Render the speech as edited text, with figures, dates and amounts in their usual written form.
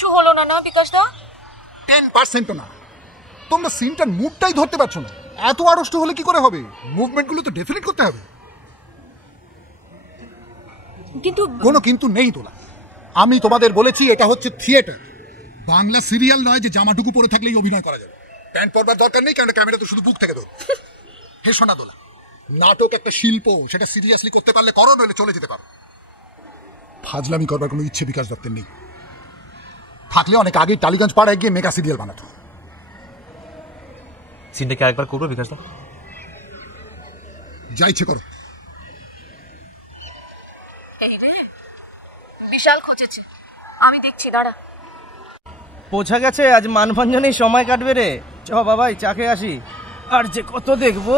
কিচ্ছু হলো না না বিকাশ দা? 10%ও না। তোমরা সিনটার মুডটাই ধরতে পারছো না। এত আড়ষ্ট হলে কি করে হবে? মুভমেন্টগুলো তো ডেফিনেট করতে হবে। কিন্তু কোনো কিন্তু নেই তোলা। আমি তোমাদের বলেছি এটা হচ্ছে থিয়েটার, বাংলা সিরিয়াল নয় যে জামাটুকু পরে থাকলেই অভিনয় করা যাবে। প্যান্ট পরবার দরকার নেই, কারণ ক্যামেরা তো শুধু বুক থেকে ধরো। হে শোনা দোলা, নাটক একটা শিল্প, সেটা সিরিয়াসলি করতে পারলে করো, নইলে চলে যেতে পারো। ফাজলামি করবার কোনো ইচ্ছে বিকাশ দত্তের নেই। থাকলে অনেক আগেই টালিগঞ্জ পাড়ায় গিয়ে মেগা সিরিয়াল বানাতো। সিনটাকে আরেকবার করবো বিকাশ দা? যা ইচ্ছে করো। বিশাল খোঁজেছে, আমি দেখছি, দাঁড়া। বোঝা গেছে আজ মানভঞ্জনেই সময় কাটবে রে। চ বাবাই চা খেয়ে আসি, আর যে কত দেখবো।